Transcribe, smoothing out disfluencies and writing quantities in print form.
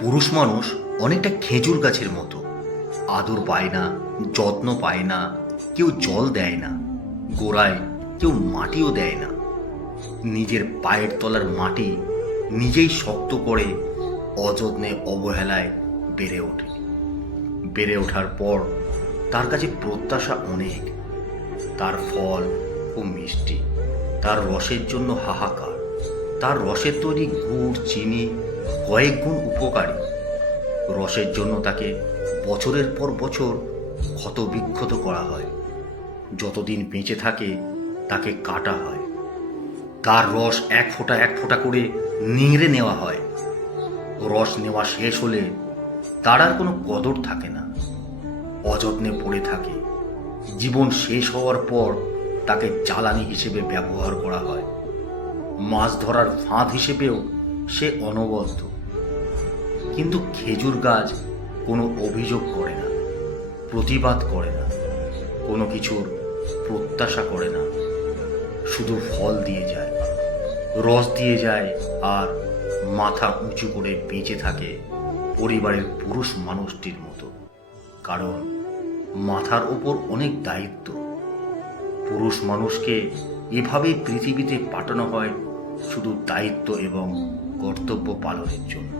পুরুষ মানুষ অনেকটা খেজুর গাছের মতো। আদর পায় না, যত্ন পায় না, কেউ জল দেয় না, গোড়ায় কেউ মাটিও দেয় না। নিজের পায়ের তলার মাটি নিজেই শক্ত করে অযত্নে অবহেলায় বেড়ে ওঠে। বেড়ে ওঠার পর তার কাছে প্রত্যাশা অনেক। তার ফল খুব মিষ্টি, তার রসের জন্য হাহাকার। তার রসের তৈরি গুড় চিনি কয়েক গুণ উপকারী। রসের জন্য তাকে বছরের পর বছর ক্ষতবিক্ষত করা হয়। যতদিন বেঁচে থাকে তাকে কাটা হয়। তার রস এক ফোঁটা এক ফোঁটা করে নিংড়ে নেওয়া হয়। রস নেওয়া শেষ হলে তার আর কোনো কদর থাকে না, অযত্নে পড়ে থাকে। জীবন শেষ হওয়ার পর তাকে জ্বালানি হিসেবে ব্যবহার করা হয়। মাছ ধরার ফাঁদ হিসেবেও সে অনবদ্য। কিন্তু খেজুর গাছ কোনো অভিযোগ করে না, প্রতিবাদ করে না, কোনো কিছুর প্রত্যাশা করে না। শুধু ফল দিয়ে যায়, রস দিয়ে যায়, আর মাথা উঁচু করে বেঁচে থাকে পরিবারের পুরুষ মানুষটির মতো। কারণ মাথার ওপর অনেক দায়িত্ব। পুরুষ মানুষকে এভাবেই পৃথিবীতে পাঠানো হয় শুধু দায়িত্ব এবং কর্তব্য পালনের জন্য।